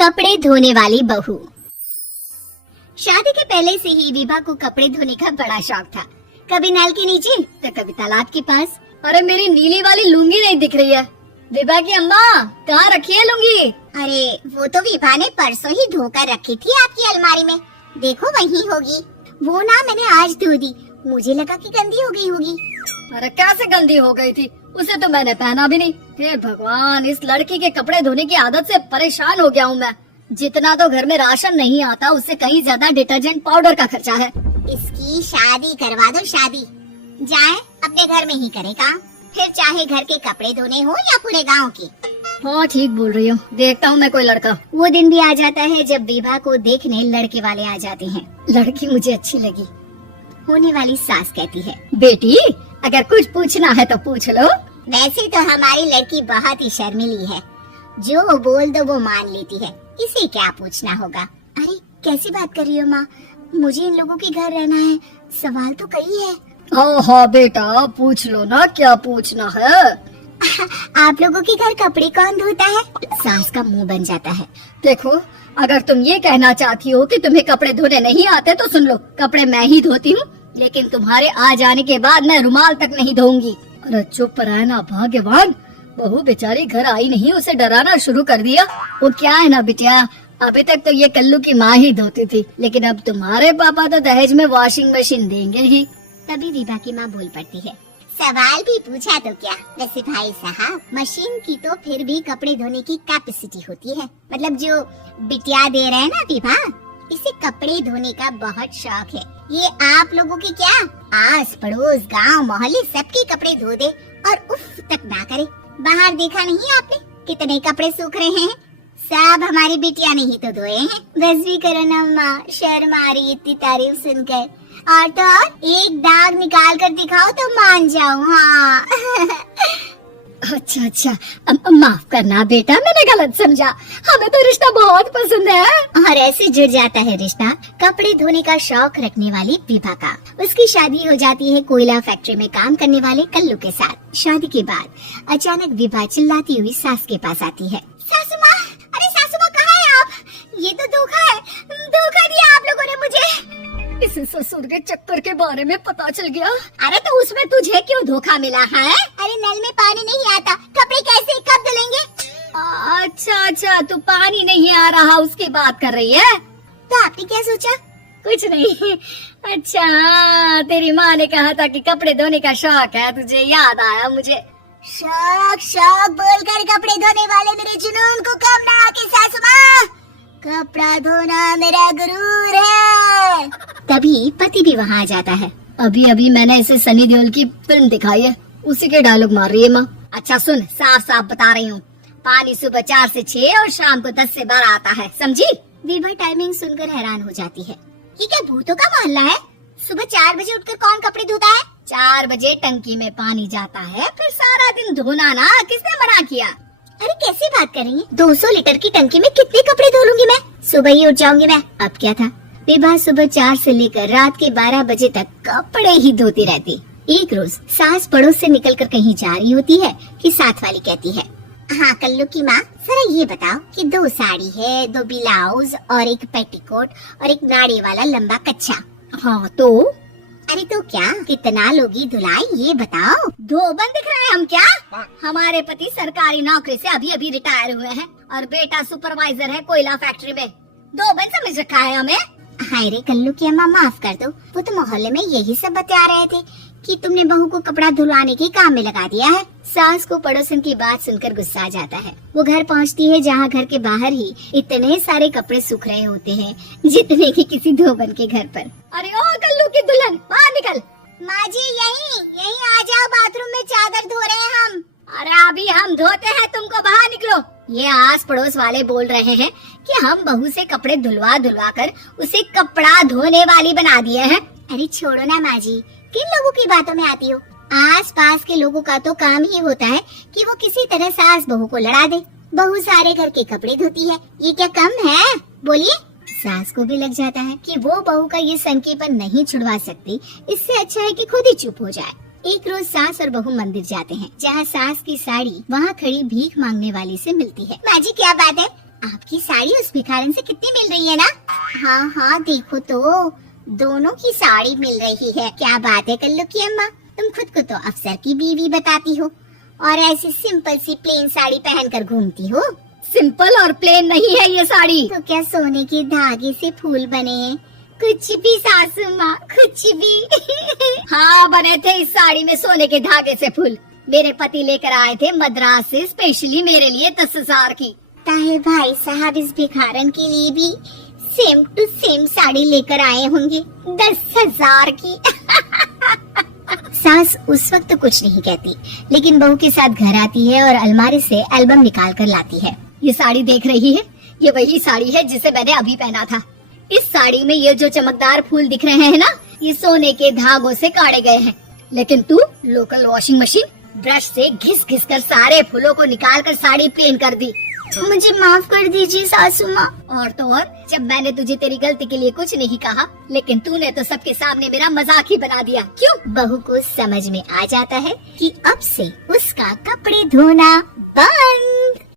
कपड़े धोने वाली बहू। शादी के पहले से ही विभा को कपड़े धोने का बड़ा शौक था। कभी नल के नीचे तो कभी तालाब के पास। अरे मेरी नीली वाली लुंगी नहीं दिख रही है। विभा की अम्मा कहाँ रखी है लुंगी? अरे वो तो विभा ने परसों ही धोकर रखी थी आपकी अलमारी में, देखो वहीं होगी। वो ना मैंने आज धो दी, मुझे लगा कि गंदी हो गई होगी। अरे कैसे गंदी हो गई थी, उसे तो मैंने पहना भी नहीं। हे भगवान, इस लड़की के कपड़े धोने की आदत से परेशान हो गया हूँ मैं। जितना तो घर में राशन नहीं आता उससे कहीं ज्यादा डिटर्जेंट पाउडर का खर्चा है। इसकी शादी करवा दो, शादी जाए अपने घर में ही करे काम, फिर चाहे घर के कपड़े धोने हो या पूरे गांव के। हाँ ठीक बोल रही हूँ, देखता हूँ मैं कोई लड़का। वो दिन भी आ जाता है जब विभा को देखने लड़के वाले आ जाते हैं। लड़की मुझे अच्छी लगी। होने वाली सास कहती है, बेटी अगर कुछ पूछना है तो पूछ लो। वैसे तो हमारी लड़की बहुत ही शर्मीली है, जो बोल दो वो मान लेती है, इसे क्या पूछना होगा। अरे कैसी बात कर रही हो माँ, मुझे इन लोगों के घर रहना है, सवाल तो कई है। हाँ हाँ बेटा पूछ लो ना, क्या पूछना है। आप लोगों के घर कपड़े कौन धोता है? सास का मुंह बन जाता है। देखो अगर तुम ये कहना चाहती हो कि तुम्हें कपड़े धोने नहीं आते तो सुन लो, कपड़े मैं ही धोती हूँ, लेकिन तुम्हारे आ जाने के बाद मैं रुमाल तक नहीं धोऊंगी। अरे चुप रहना भाग्यवान, बहू बेचारी घर आई नहीं, उसे डराना शुरू कर दिया। वो क्या है ना बिटिया, अभी तक तो ये कल्लू की माँ ही धोती थी, लेकिन अब तुम्हारे पापा तो दहेज में वॉशिंग मशीन देंगे ही। तभी विभा की माँ बोल पड़ती है, सवाल भी पूछा तो क्या, वैसे भाई साहब मशीन की तो फिर भी कपड़े धोने की कैपेसिटी होती है। मतलब जो बिटिया दे रहे हैं ना विभा, इसे कपड़े धोने का बहुत शौक है। ये आप लोगों की क्या आस पड़ोस गांव मोहल्ले सबके कपड़े धो दे और उफ तक ना करे। बाहर देखा नहीं आपने कितने कपड़े सूख रहे हैं, सब हमारी बिटिया ने ही तो धोए हैं। बस भी करो ना माँ, शर्म आ रही इतनी तारीफ सुनकर। और तो और एक दाग निकाल कर दिखाओ तो मान जाऊँ। हाँ अच्छा माफ करना बेटा, मैंने गलत समझा, हमें तो रिश्ता बहुत पसंद है। और ऐसे जुड़ जाता है रिश्ता कपड़े धोने का शौक रखने वाली विभा का। उसकी शादी हो जाती है कोयला फैक्ट्री में काम करने वाले कल्लू के साथ। शादी के बाद अचानक विभा चिल्लाती हुई सास के पास आती है, सासू माँ, अरे सासू माँ कहाँ है आप? ये तो धोखा है, धोखा दिया आप लोगों ने मुझे। इसे ससुर के चक्कर के बारे में पता चल गया। अरे तो उसमें तुझे क्यों धोखा मिला है? अरे नल में पानी नहीं आता, कपड़े कैसे कब धुलेंगे? अच्छा तू पानी नहीं आ रहा उसकी बात कर रही है। तो आपने क्या सोचा? कुछ नहीं। अच्छा तेरी माँ ने कहा था कि कपड़े धोने का शौक है, तुझे याद आया मुझे। शौक बोलकर कपड़े धोने वाले मेरे जुनून को कम ना आके सासू माँ, कपड़ा धोना मेरा गुरूर है। तभी पति भी वहाँ आ जाता है। अभी मैंने इसे सनी देओल की फिल्म दिखाई है, उसी के डायलॉग मार रही है माँ। अच्छा सुन, साफ बता रही हूँ, पानी सुबह 4 से 6 और शाम को 10 से 12 आता है, समझी? विभा टाइमिंग सुनकर हैरान हो जाती है। ये क्या भूतों का मोहल्ला है? सुबह 4 बजे उठकर कौन कपड़े धोता है? 4 बजे टंकी में पानी जाता है, फिर सारा दिन धोना ना, किसने मना किया? अरे कैसी बात कर रही है? 200 लीटर की टंकी में कितने कपड़े धो लूंगी मैं? सुबह ही उठ जाऊंगी मैं। अब क्या था, विभा सुबह 4 से लेकर रात के 12 बजे तक कपड़े ही धोती रहती। एक रोज सास पड़ोस से निकलकर कहीं जा रही होती है कि साथ वाली कहती है, हाँ कल्लू की माँ, जरा ये बताओ कि 2 साड़ी है, 2 ब्लाउज और एक पेटीकोट और एक नाड़ी वाला लंबा कच्छा। हाँ तो? अरे तो क्या, कितना लोगी धुलाई ये बताओ। धोबन दिख रहे हैं हम क्या? हमारे पति सरकारी नौकरी से अभी रिटायर हुए हैं और बेटा सुपरवाइजर है कोयला फैक्ट्री में। धोबन समझ रखा है हमें। हाय रे कल्लू की अम्मा, माफ कर दो, वो तो मोहल्ले में यही सब बता रहे थे कि तुमने बहू को कपड़ा धुलवाने के काम में लगा दिया है। सास को पड़ोसन की बात सुनकर गुस्सा आ जाता है। वो घर पहुंचती है जहाँ घर के बाहर ही इतने सारे कपड़े सूख रहे होते हैं जितने कि किसी धोबन के घर पर। अरे ओ कल्लू की दुल्हन, बाहर निकल। माँ जी यहीं आ जाओ, बाथरूम में चादर धो रहे हैं हम। अरे अभी हम धोते हैं, तुमको बाहर निकलो। ये आस पड़ोस वाले बोल रहे हैं कि हम बहू से कपड़े धुलवा कर उसे कपड़ा धोने वाली बना दिए हैं। अरे छोड़ो ना माँ जी, किन लोगों की बातों में आती हो? आस पास के लोगों का तो काम ही होता है कि वो किसी तरह सास बहू को लड़ा दे। बहू सारे घर के कपड़े धोती है, ये क्या कम है? बोलिए। सास को भी लग जाता है कि वो बहू का ये संकेपन नहीं छुड़वा सकती, इससे अच्छा है कि खुद ही चुप हो जाए। एक रोज सास और बहू मंदिर जाते हैं, जहाँ सास की साड़ी वहाँ खड़ी भीख मांगने वाली से मिलती है। माँ जी क्या बात है, आपकी आपकी साड़ी उस भिखारन से कितनी मिल रही है ना? हाँ हाँ देखो तो, दोनों की साड़ी मिल रही है। क्या बात है कल्लू की अम्मा, तुम खुद को तो अफसर की बीवी बताती हो और ऐसी सिंपल सी प्लेन साड़ी पहनकर घूमती हो। सिंपल और प्लेन नहीं है ये साड़ी। तो क्या सोने के धागे से फूल बने हैं? कुछ भी सासू माँ, कुछ भी। हाँ बने थे इस साड़ी में सोने के धागे से फूल। मेरे पति लेकर आए थे मद्रास से स्पेशली मेरे लिए 10,000 की। ताहे भाई साहब इस भिखारन के लिए भी सेम टू सेम साड़ी लेकर आए होंगे 10,000 की। सास उस वक्त तो कुछ नहीं कहती, लेकिन बहू के साथ घर आती है और अलमारी से एल्बम निकाल कर लाती है। ये साड़ी देख रही है, ये वही साड़ी है जिसे मैंने अभी पहना था। इस साड़ी में ये जो चमकदार फूल दिख रहे हैं ना, ये सोने के धागों से काटे गए हैं। लेकिन तू लोकल वॉशिंग मशीन ब्रश से घिस घिस कर सारे फूलों को निकाल कर साड़ी प्लेन कर दी। मुझे माफ कर दीजिए सासू माँ। और तो और, जब मैंने तुझे तेरी गलती के लिए कुछ नहीं कहा, लेकिन तूने तो सबके सामने मेरा मजाक ही बना दिया। क्यों? बहू को समझ में आ जाता है कि अब से उसका कपड़े धोना बंद।